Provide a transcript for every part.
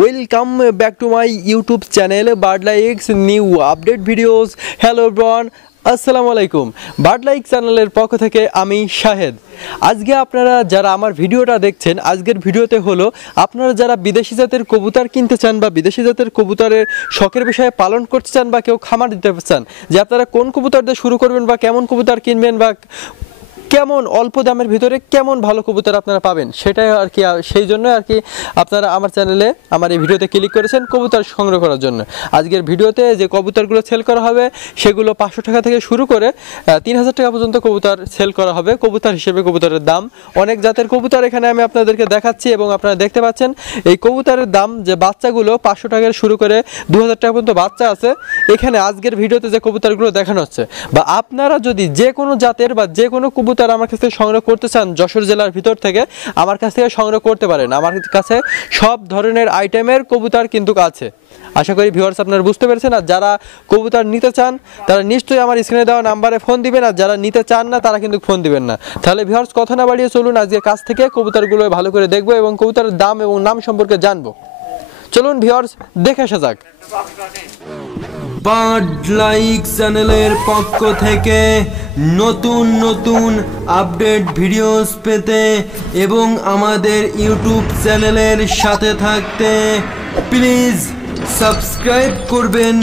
Welcome back to my YouTube channel Birdlikes new update videos. Hello everyone, আসসালামু আলাইকুম। বার্ডলাইক চ্যানেলের পক্ষ থেকে আমি শাহেদ। আজকে আপনারা যারা আমার ভিডিওটা দেখছেন, আজকের ভিডিওতে হলো আপনারা যারা বিদেশি জাতের কবুতর কিনতে চান বা বিদেশি জাতের কবুতরের শখের বিষয়ে পালন করতে চান বা কেউ খামার দিতে চান, যে আপনারা কোন কবুতর দিয়ে শুরু করবেন বা কেমন কবুতর কিনবেন বা কেমন অল্প দামের ভিতরে কেমন ভালো কবুতর আপনারা পাবেন, সেটাই আর কি, সেই জন্য আর কি আপনারা আমার চ্যানেলে আমার এই ভিডিওতে ক্লিক করেছেন কবুতর সংগ্রহ করার জন্য। আজকের ভিডিওতে যে কবুতরগুলো সেল করা হবে সেগুলো 500 টাকা থেকে শুরু করে 3000 টাকা পর্যন্ত কবুতর সেল করা হবে। কবুতর হিসেবে কবুতরের দাম অনেক জাতের কবুতর এখানে আমি আপনাদেরকে দেখাচ্ছি এবং আপনারা দেখতে পাচ্ছেন এই কবুতরের দাম, যে বাচ্চাগুলো 500 টাকা শুরু করে 2000 টাকা পর্যন্ত বাচ্চা আছে এখানে আজকের ভিডিওতে যে কবুতরগুলো দেখানো হচ্ছে। বা আপনারা যদি যে কোনো জাতের বা যে কোনো কবুতর আমার কাছ থেকে সংগ্রহ করতে চান, যশোর জেলার ভিতর থেকে আমার কাছ থেকে সংগ্রহ করতে পারেন। আমার কাছে সব ধরনের আইটেমের কবুতর কিন্তু আছে। আশা করি ভিউয়ার্স আপনারা বুঝতে পেরেছেন। আর যারা কবুতর নিতে চান তারা নিশ্চয়ই আমার স্ক্রিনে দেওয়া নাম্বারে ফোন দিবেন, আর যারা নিতে চান না তারা কিন্তু ফোন দিবেন না। তাহলে ভিউয়ার্স কথা না বাড়িয়ে চলুন আজকের কাছ থেকে কবুতরগুলো ভালো করে দেখবো এবং কবুতরের দাম এবং নাম সম্পর্কে জানবো। চলুন ভিউয়ার্স দেখে আসা যাক। বার্ডলাইক চ্যানেলের পক্ষ থেকে নতুন নতুন আপডেট ভিডিওস পেতে এবং আমাদের ইউটিউব চ্যানেলের সাথে থাকতে প্লিজ সাবস্ক্রাইব করবেন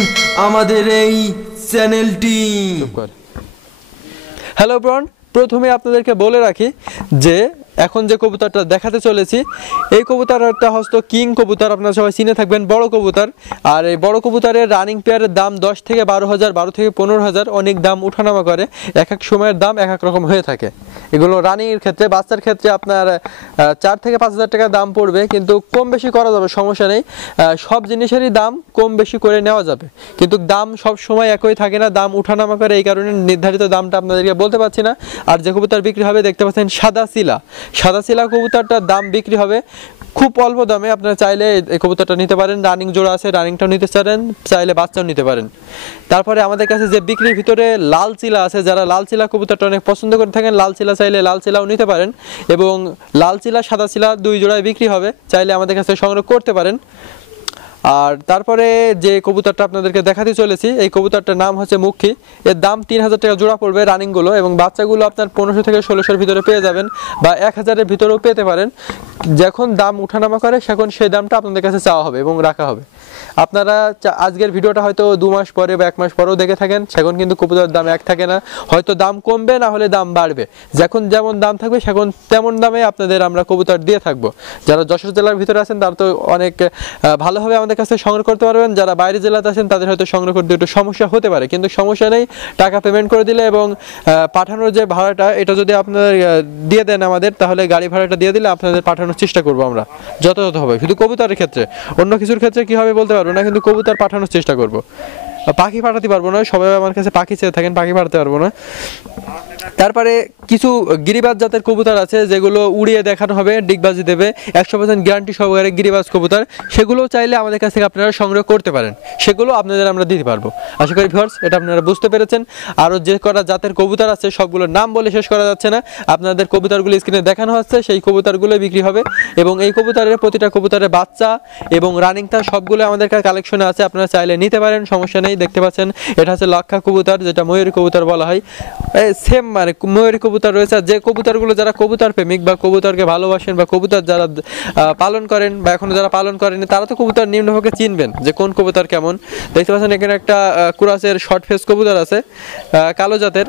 আমাদের এই চ্যানেলটি। হ্যালো এভরিওয়ান, প্রথমে আপনাদেরকে বলে রাখি যে এখন যে কবুতরটা দেখাতে চলেছি এই কবুতরটা হচ্ছে কিং কবুতর। আপনারা সবাই চিনে থাকবেন, বড় কবুতর। আর এই বড় কবুতরের রানিং পেয়ারের দাম 10 থেকে 12,000, 12 থেকে 15,000, অনেক দাম উঠানামা করে। এক এক সময়ের দাম এক এক রকম হয়ে থাকে। এগুলো রানিংয়ের ক্ষেত্রে, বাচ্চার ক্ষেত্রে আপনার 4 থেকে 5,000 টাকা দাম পড়বে, কিন্তু কম বেশি করা যাবে, সমস্যা নেই। সব জিনিসেরই দাম কম বেশি করে নেওয়া যাবে, কিন্তু দাম সব সময় একই থাকে না, দাম উঠানামা করে। এই কারণে নির্ধারিত দামটা আপনাদেরকে বলতে পারছি না। আর যে কবুতর বিক্রি হবে দেখতে পাচ্ছেন সাদা সিলা কবুতরটার দাম বিক্রি হবে খুব অল্প দামে। আপনারা চাইলে এই কবুতরটা নিতে পারেন, রানিং জোড়া আছে, রানিংটাও নিতে পারেন, চাইলে বাচ্চাও নিতে পারেন। তারপরে আমাদের কাছে যে বিক্রির ভিতরে লাল চিলা আছে, যারা লাল চিলা কবুতরটা অনেক পছন্দ করে থাকেন, লাল চিলা চাইলে লাল চিলাও নিতে পারেন। এবং লাল চিলা সাদা চিলা 2 জোড়ায় বিক্রি হবে, চাইলে আমাদের কাছে সংগ্রহ করতে পারেন। আর তারপরে যে কবুতরটা আপনাদেরকে দেখাতে চলেছি এই কবুতরটার নাম হচ্ছে মুখী। এর দাম 3000 টাকা জোড়া পড়বে রানিংগুলো, এবং বাচ্চাগুলো আপনার 1500 থেকে 1600-এর ভিতরে পেয়ে যাবেন বা 1000-এর ভিতরেও পেতে পারেন। যখন দাম উঠানামা করে সেখন সেই দামটা আপনাদের কাছে চাওয়া হবে এবং রাখা হবে। আপনারা আজকের ভিডিওটা হয়তো 2 মাস পরে বা 1 মাস পরেও দেখে থাকেন, সেখন কিন্তু কবুতরের দাম এক থাকে না, হয়তো দাম কমবে না হলে দাম বাড়বে। যখন যেমন দাম থাকবে সেখন তেমন দামে আপনাদের আমরা কবুতর দিয়ে থাকবো। যারা যশোর জেলার ভিতরে আছেন তারা তো অনেক ভালোভাবে আমাদের কাছে সংগ্রহ করতে পারবেন। যারা বাইরে জেলাতে আছেন তাদের হয়তো সংগ্রহ করতে একটু সমস্যা হতে পারে, কিন্তু সমস্যা নেই। টাকা পেমেন্ট করে দিলে এবং পাঠানোর যে ভাড়াটা এটা যদি আপনাদের দিয়ে দেন আমাদের, তাহলে গাড়ি ভাড়াটা দিয়ে দিলে আপনাদের পাঠানোর চেষ্টা করবো আমরা যথাযথ হবে। শুধু কবুতরের ক্ষেত্রে, অন্য কিছুর ক্ষেত্রে কি হবে বলতে পারবো না, কিন্তু কবুতর পাঠানোর চেষ্টা করবো। পাখি পাঠাতে পারবো না, সবাই আমার কাছে পাখি চেয়ে থাকেন, পাখি পাঠাতে পারবো না। তারপরে কিছু গিরিবাজ জাতের কবুতর আছে যেগুলো উড়িয়ে দেখানো হবে, ডিগবাজি দেবে, 100% গ্যারান্টি সহকারে গিরিবাজ কবুতর। সেগুলো চাইলে আমাদের কাছ থেকে আপনারা সংগ্রহ করতে পারেন, সেগুলো আপনাদের আমরা দিতে পারবো। আশা করি ভিউয়ার্স এটা আপনারা বুঝতে পেরেছেন। আরও যে কটা জাতের কবুতর আছে সবগুলোর নাম বলে শেষ করা যাচ্ছে না, আপনাদের কবুতরগুলো স্ক্রিনে দেখানো হচ্ছে, সেই কবুতরগুলো বিক্রি হবে। এবং এই কবুতরের প্রতিটা কবুতরের বাচ্চা এবং রানিংটা সবগুলো আমাদের কাছে কালেকশনে আছে, আপনারা চাইলে নিতে পারেন, সমস্যা নেই। দেখতে পাচ্ছেন এটা হচ্ছে লক্ষা কবুতর, যেটা ময়ূরী কবুতর বলা হয়। সেম মানে ময়ূরী কবুতর রয়েছে। যে কবুতরগুলো যারা কবুতর প্রেমিক বা কবুতরকে ভালোবাসেন বা কবুতর যারা পালন করেন বা এখনো যারা পালন করেন তারা তো কবুতর নিম্নভাগে চিনবেন যে কোন কবুতর কেমন। দেখতে পাচ্ছেন এখানে একটা কুরাসের শর্ট ফেস কবুতর আছে, কালো জাতের।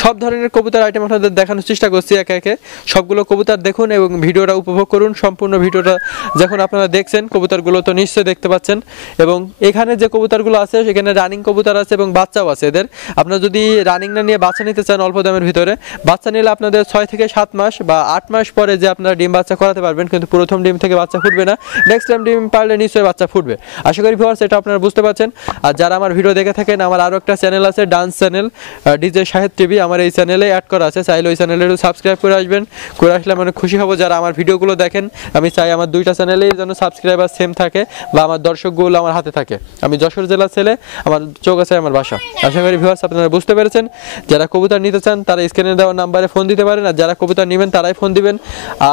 সব ধরনের কবুতর আইটেম আপনাদের দেখানোর চেষ্টা করছি একে একে। সবগুলো কবুতর দেখুন এবং ভিডিওটা উপভোগ করুন। সম্পূর্ণ ভিডিওটা যখন আপনারা দেখছেন কবুতরগুলো তো নিশ্চয়ই দেখতে পাচ্ছেন। এবং এখানে যে কবুতরগুলো আছে সেখানে রানিং কবুতর আছে এবং বাচ্চাও আছে এদের। আপনারা যদি রানিং না নিয়ে বাচ্চা নিতে চান অল্প দামের ভিতরে, বাচ্চা নিলে আপনাদের 6 থেকে 7 মাস বা 8 মাস পরে যে আপনারা ডিম বাচ্চা করাতে পারবেন, কিন্তু প্রথম ডিম থেকে বাচ্চা ফুটবে না, নেক্সট টাইম ডিম পারলে নিশ্চয়ই বাচ্চা ফুটবে। আশা করি ভিউয়ার্স এটা আপনারা বুঝতে পারছেন। আর যারা আমার ভিডিও দেখে থাকেন, আমার আরও একটা চ্যানেল আছে, dance channel, DJ Shahed TV. আমার এই চ্যানেলে অ্যাড করা আছে, চাইলে ওই চ্যানেলে সাবস্ক্রাইব করে আসবেন। করে আসলে আমি অনেক খুশি হব। যারা আমার ভিডিওগুলো দেখেন, আমি চাই আমার দুইটা চ্যানেলেই যেন সাবস্ক্রাইবার সেম থাকে বা আমার দর্শকগুলো আমার হাতে থাকে। আমি যশোর জেলার ছেলে, আমার চৌগাছায় আমার বাসা। আশা করি ভিউয়ার্স আপনারা বুঝতে পেরেছেন। যারা কবুতর নিতে চান তারা স্ক্রিনে দেওয়া নাম্বারে ফোন দিতে পারেন, আর যারা কবুতর নেবেন তারাই ফোন দিবেন।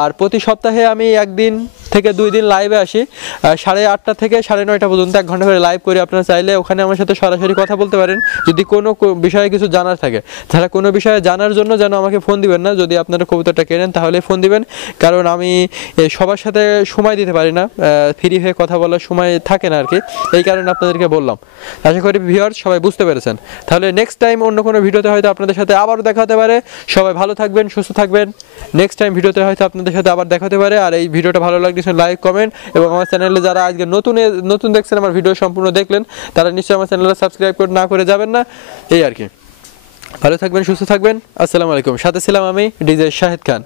আর প্রতি সপ্তাহে আমি 1 দিন থেকে 2 দিন লাইভে আসি, 8:30 থেকে 9:30 পর্যন্ত 1 ঘন্টা করে লাইভ করি। আপনারা চাইলে ওখানে আমার সাথে সরাসরি কথা বলতে পারেন যদি কোনো বিষয়ে কিছু জানার থাকে। যারা কোনো বিষয়ে জানার জন্য যেন আমাকে ফোন দিবেন না, যদি আপনারা কবুতরটা কেনেন তাহলে ফোন দিবেন, কারণ আমি সবার সাথে সময় দিতে পারি না, ফ্রি হয়ে কথা বলার সময় থাকে না আর কি, এই কারণে আপনাদেরকে বললাম। আশা করি ভিউয়ার্স সবাই বুঝতে পেরেছেন। তাহলে নেক্সট টাইম অন্য কোনো ভিডিওতে হয়তো আপনাদের সাথে আবারও দেখা হতে পারে। সবাই ভালো থাকবেন, সুস্থ থাকবেন। নেক্সট টাইম ভিডিওতে হয়তো আপনাদের সাথে আবার দেখা হতে পারে। আর এই ভিডিওটা ভালো লাগলে লাইক, কমেন্ট, এবং আমার চ্যানেলে যারা আজকে নতুন দেখছেন, আমার ভিডিও সম্পূর্ণ দেখলেন, তারা নিশ্চয়ই আমার চ্যানেলে সাবস্ক্রাইব না করে যাবেন না, এই আর কি। ভালো থাকবেন, সুস্থ থাকবেন। আসসালামু আলাইকুম। সাথে ছিলাম আমি ডিজে শাহিদ খান।